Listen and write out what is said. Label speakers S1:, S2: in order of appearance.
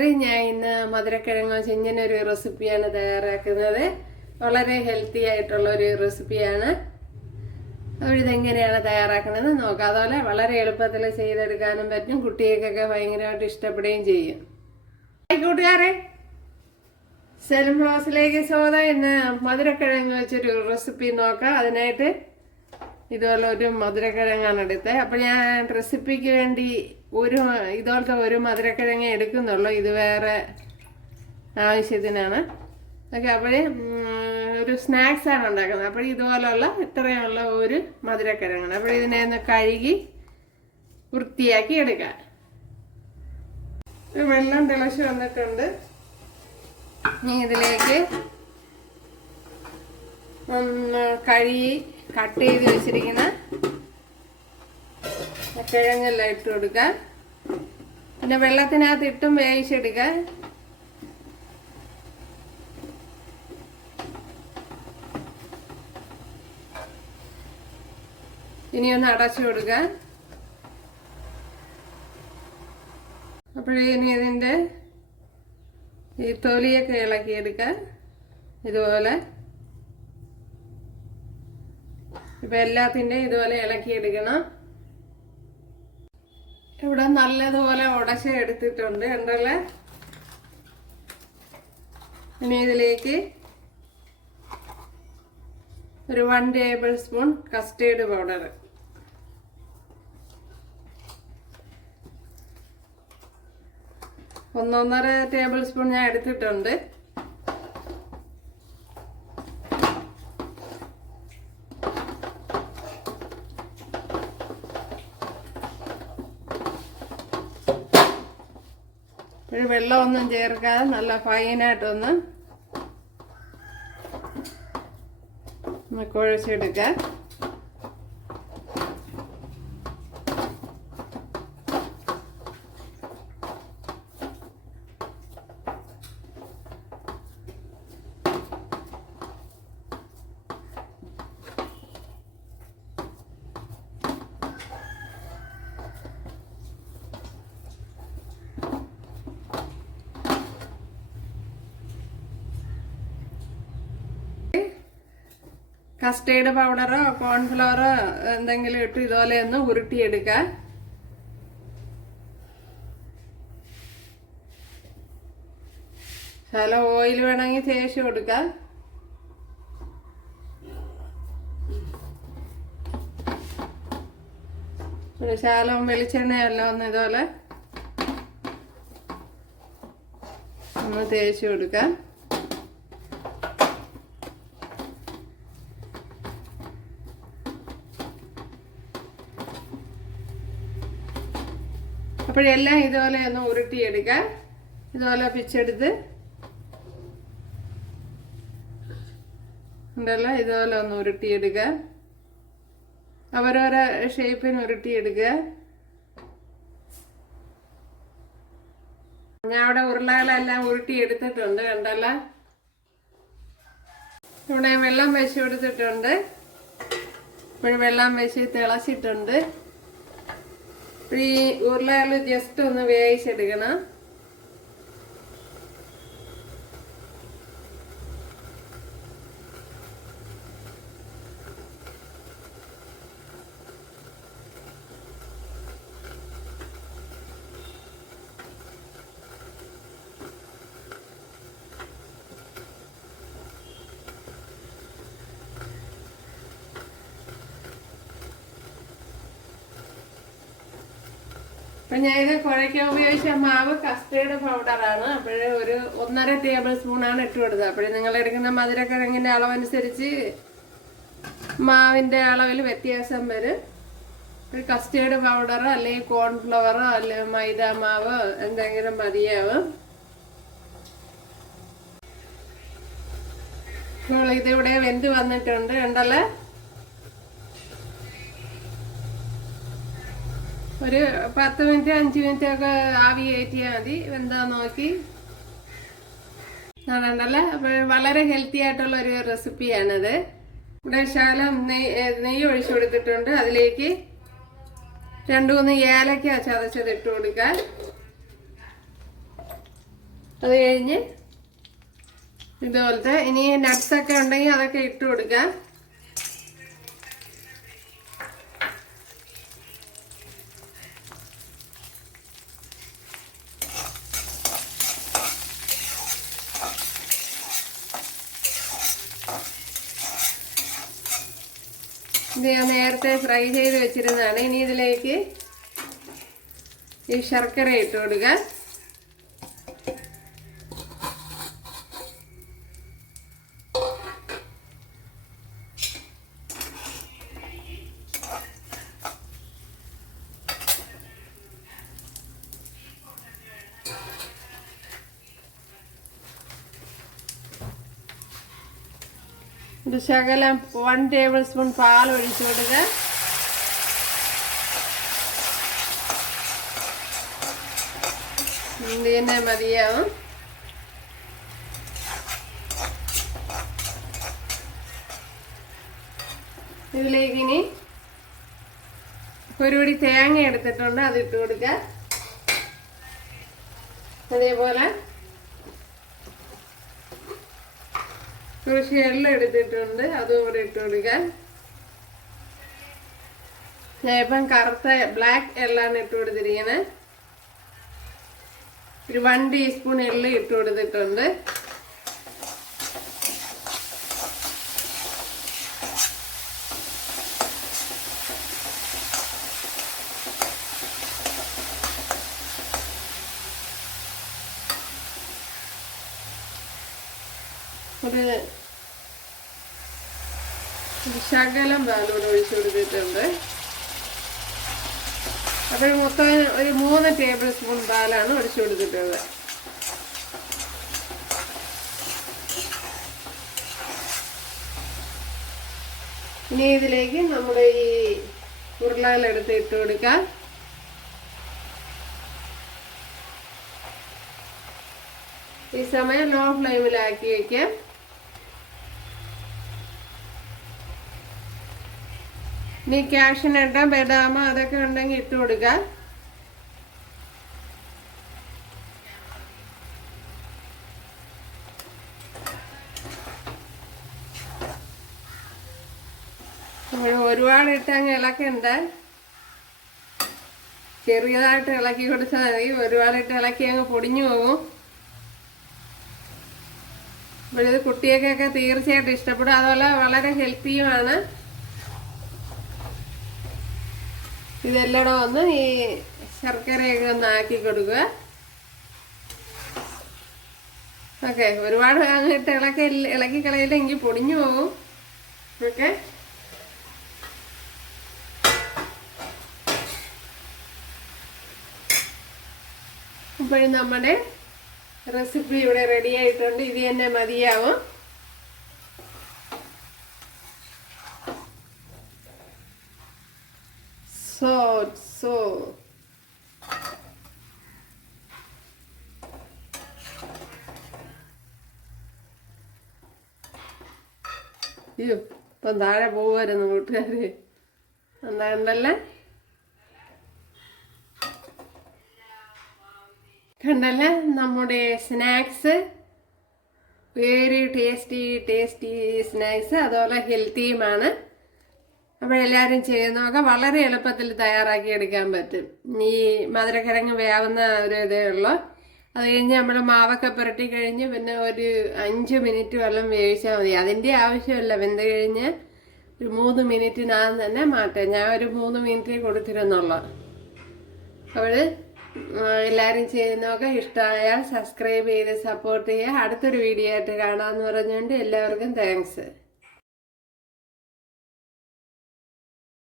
S1: കൂട്ടുകാരെ ഞാൻ ഇന്ന് മധുരക്കിഴങ്ങ് വെച്ച് ഇങ്ങനെ ഒരു റെസിപ്പിയാണ് തയ്യാറാക്കുന്നത്. വളരെ ഹെൽത്തി ആയിട്ടുള്ള ഒരു റെസിപ്പിയാണ് ഇതെങ്ങനെയാണ് തയ്യാറാക്കുന്നത് നോക്കാം. അതുപോലെ വളരെ എളുപ്പത്തിൽ ചെയ്തെടുക്കാനും പറ്റും. കുട്ടികൾക്കൊക്കെ ഭയങ്കരമായിട്ട് ഇഷ്ടപ്പെടുകയും ചെയ്യും. കൂട്ടുകാരെ. സെലം ഹൗസിലേക്ക് സ്വാഗതം. ഇന്ന് മധുരക്കിഴങ്ങ് വെച്ചൊരു റെസിപ്പി നോക്കാം. അതിനായിട്ട് ഇതുപോലെ ഒരു മധുരക്കിഴങ്ങാണ് എടുത്തത്. അപ്പോൾ ഞാൻ റെസിപ്പിക്ക് വേണ്ടി ഒരു ഇതോളത്തെ ഒരു മധുരക്കിഴങ്ങ് എടുക്കുന്നുള്ളൂ. ഇത് വേറെ ആവശ്യത്തിനാണ്. ഓക്കെ അപ്പോഴേ ഒരു സ്നാക്സാണ് ഉണ്ടാക്കുന്നത്. അപ്പോൾ ഇതുപോലുള്ള ഇത്രയുള്ള ഒരു മധുരക്കിഴങ്ങാണ്. അപ്പോൾ ഇതിനെ ഒന്ന് കഴുകി വൃത്തിയാക്കി എടുക്കാം. വെള്ളം തിളച്ച് വന്നിട്ടുണ്ട്. ഇനി ഇതിലേക്ക് ഒന്ന് കഴുകി കട്ട് ചെയ്ത് വെച്ചിരിക്കുന്ന കിഴങ്ങെല്ലാം ഇട്ട് കൊടുക്കുക. പിന്നെ വെള്ളത്തിനകത്ത് ഇട്ടും വേവിച്ചെടുക്ക ഇനി ഒന്ന് അടച്ചു കൊടുക്ക അപ്പോഴേ ഇനി ഇതിന്റെ ഈ തൊലിയൊക്കെ ഇളക്കിയെടുക്കുക ഇതുപോലെ. ഇപ്പൊ എല്ലാത്തിന്റെയും ഇതുപോലെ ഇളക്കിയെടുക്കണം ഇവിടെ നല്ലതുപോലെ ഉടച്ച എടുത്തിട്ടുണ്ട്. ഉണ്ടല്ലേ ഇനി ഇതിലേക്ക് ഒരു one tablespoon custard powder ഒന്നൊന്നര ടേബിൾ സ്പൂൺ ഞാൻ എടുത്തിട്ടുണ്ട് ഒരു വെള്ളമൊന്നും ചേർക്കാതെ നല്ല ഫൈനായിട്ടൊന്ന് ഒന്ന് കസ്റ്റേർഡ് പൗഡറോ കോൺഫ്ലവറോ എന്തെങ്കിലും ഇട്ട് ഇതുപോലെ ഒന്ന് ഉരുട്ടിയെടുക്കുക ശല ഓയിൽ വേണമെങ്കിൽ തേച്ച് കൊടുക്കാം. ശാലവും വെളിച്ചെണ്ണയല്ല ഒന്ന് ഇതുപോലെ ഒന്ന് തേച്ച് കൊടുക്കാം. അപ്പോഴെല്ലാം ഇതുപോലെ ഒന്ന് ഉരുട്ടിയെടുക്കുക ഇതുപോലെ പിച്ചെടുത്ത്. ഉണ്ടല്ലോ ഇതുപോലെ ഒന്ന് ഉരുട്ടിയെടുക്കുക അവരോരോ ഷേപ്പിന് ഉരുട്ടിയെടുക്കുക ഞാൻ അവിടെ ഉരുളകളെല്ലാം ഉരുട്ടി എടുത്തിട്ടുണ്ട് കണ്ടല്ലോ. ഇവിടെ വെള്ളം വെച്ച് കൊടുത്തിട്ടുണ്ട്. ഇപ്പോൾ വെള്ളം വെച്ച് തിളച്ചിട്ടുണ്ട്. ഈ ഉരുളകൾ ജസ്റ്റ് ഒന്ന് വേവിച്ചെടുക്കണം. അപ്പൊ ഞാൻ ഇത് കുഴയ്ക്കാൻ ഉപയോഗിച്ച മാവ് കസ്റ്റേർഡ് പൗഡറാണ് അപ്പോഴേ ഒരു ഒന്നര ടേബിൾ സ്പൂണാണ് ഇട്ട് കൊടുത്തത്. അപ്പോഴേ നിങ്ങൾ എടുക്കുന്ന മധുരക്കിഴങ്ങിന്റെ അളവനുസരിച്ച് മാവിന്റെ അളവിൽ വ്യത്യാസം വരും. ഒരു കസ്റ്റേർഡ് പൗഡറോ അല്ലെങ്കിൽ കോൺഫ്ലവറോ അല്ലെങ്കിൽ മൈദ മാവോ എന്തെങ്കിലും മതിയാവും. ഇപ്പോൾ ഇതിവിടെ വെന്ത് വന്നിട്ടുണ്ട്. ഉണ്ടല്ലേ ഒരു പത്ത് മിനിറ്റ് അഞ്ച് മിനിറ്റ് ഒക്കെ ആവി കയറ്റിയാൽ മതി. വെന്താ നോക്കി. അപ്പോൾ വളരെ ഹെൽത്തി ആയിട്ടുള്ള ഒരു റെസിപ്പിയാണിത് ഇവിടെ ശാലം നെയ്യ് നെയ്യ് ഒഴിച്ചു കൊടുത്തിട്ടുണ്ട്. അതിലേക്ക് രണ്ടു മൂന്ന് ഏലക്ക ചതച്ചത് ഇട്ട് കൊടുക്കാൻ അത് കഴിഞ്ഞ് ഇതുപോലത്തെ ഇനി നട്ട്സൊക്കെ ഉണ്ടെങ്കിൽ അതൊക്കെ ഇട്ട് കൊടുക്കാം. ഇത് ഞാൻ നേരത്തെ ഫ്രൈ ചെയ്ത് വെച്ചിരുന്നതാണ്. ഇനി ഇതിലേക്ക് ഈ ശർക്കര ഇട്ട് കൊടുക്കുക ഒരു ശകലം വൺ ടേബിൾ സ്പൂൺ പാൽ ഒഴിച്ചു കൊടുക്കുക ഇതിനെ മതിയാവും. ഇതിലേക്ക് ഇനി ഒരു പിടി തേങ്ങ എടുത്തിട്ടുണ്ട് അത് ഇട്ട് കൊടുക്കുക അതേപോലെ കുറച്ച് എള്ള എടുത്തിട്ടുണ്ട്. അതും കൂടെ ഇട്ട് കൊടുക്കാൻ. ഞാൻ ഇപ്പം കറുത്ത ബ്ലാക്ക് എള്ളാണ് ഇട്ട് കൊടുത്തിരിക്കുന്നത് ഒരു വൺ ടീസ്പൂൺ എള്ള് ഇട്ട് കൊടുത്തിട്ടുണ്ട്. ഒരു ശകലം പാലൂടെ ഒഴിച്ചു കൊടുത്തിട്ടുണ്ട്. അപ്പോൾ മൊത്തം ഒരു മൂന്ന് ടേബിൾ സ്പൂൺ പാലാണ് ഒഴിച്ചു കൊടുത്തിട്ടുള്ളത്. ഇനി ഇതിലേക്ക് നമ്മുടെ ഈ ഉരുളകളെടുത്ത് ഇട്ട് കൊടുക്കാം. ഈ സമയം ലോ ഫ്ലെയിമിലാക്കി വയ്ക്കാം ഇനി ക്യാഷിനിട്ട ബദാമ അതൊക്കെ ഉണ്ടെങ്കിൽ ഇട്ട് നമ്മൾ ഒരുപാട് ഇട്ടങ്ങ് ഇളക്കി ഇളക്കണ്ട? ചെറിയതായിട്ട് ഇളക്കി കൊടുത്താൽ മതി. ഒരുപാട് ഇട്ട് ഇളക്കി അങ്ങ് പൊടിഞ്ഞു പോകും. അപ്പോഴിത് കുട്ടികൾക്കൊക്കെ തീർച്ചയായിട്ടും ഇഷ്ടപ്പെടും. അതുപോലെ വളരെ ഹെൽത്തിയുമാണ് ഇതെല്ലാം ഒന്ന് ഈ ശർക്കരയൊക്കെ ഒന്ന് ആക്കി കൊടുക്കുക. ഓക്കെ ഒരുപാട് അങ്ങോട്ട് ഇളക്കി ഇളക്കി കളയില്ലെങ്കിൽ പൊടിഞ്ഞു പോകും. ഓക്കെ. ഇപ്പോഴും നമ്മുടെ റെസിപ്പി ഇവിടെ റെഡി ആയിട്ടുണ്ട്. ഇത് തന്നെ മതിയാവും. സോ സോ അയ്യോ ഇപ്പം താഴെ പോകുമായിരുന്നു കൂട്ടുകാര്. എന്താണ്ടല്ലേ കണ്ടല്ലേ? നമ്മുടെ snacks. Very tasty tasty snacks അതുപോലെ ഹെൽത്തിയുമാണ് അപ്പോൾ എല്ലാവരും ചെയ്യുന്നതൊക്കെ വളരെ എളുപ്പത്തിൽ തയ്യാറാക്കി എടുക്കാൻ പറ്റും. ഈ മധുരക്കിഴങ്ങ് വേവുന്ന ഒരു ഇതേ ഉള്ളൂ. അത് കഴിഞ്ഞ് നമ്മൾ മാവൊക്കെ പുരട്ടി കഴിഞ്ഞ് പിന്നെ ഒരു അഞ്ച് മിനിറ്റ് വെള്ളം വേവിച്ചാൽ മതി. അതിന്റെ ആവശ്യമില്ല. വെന്ത് കഴിഞ്ഞ് ഒരു മൂന്ന് മിനിറ്റിനകം തന്നെ മാറ്റാം. ഞാൻ ഒരു മൂന്ന് മിനിറ്റ് കൊടുത്തിരുന്നുള്ളൂ. അപ്പോൾ എല്ലാവരും ചെയ്യുന്നതൊക്കെ ഇഷ്ടമായാൽ സബ്സ്ക്രൈബ് ചെയ്ത് സപ്പോർട്ട് ചെയ്യുക. അടുത്തൊരു വീഡിയോ ആയിട്ട് കാണാമെന്ന് പറഞ്ഞുകൊണ്ട് എല്ലാവർക്കും താങ്ക്സ്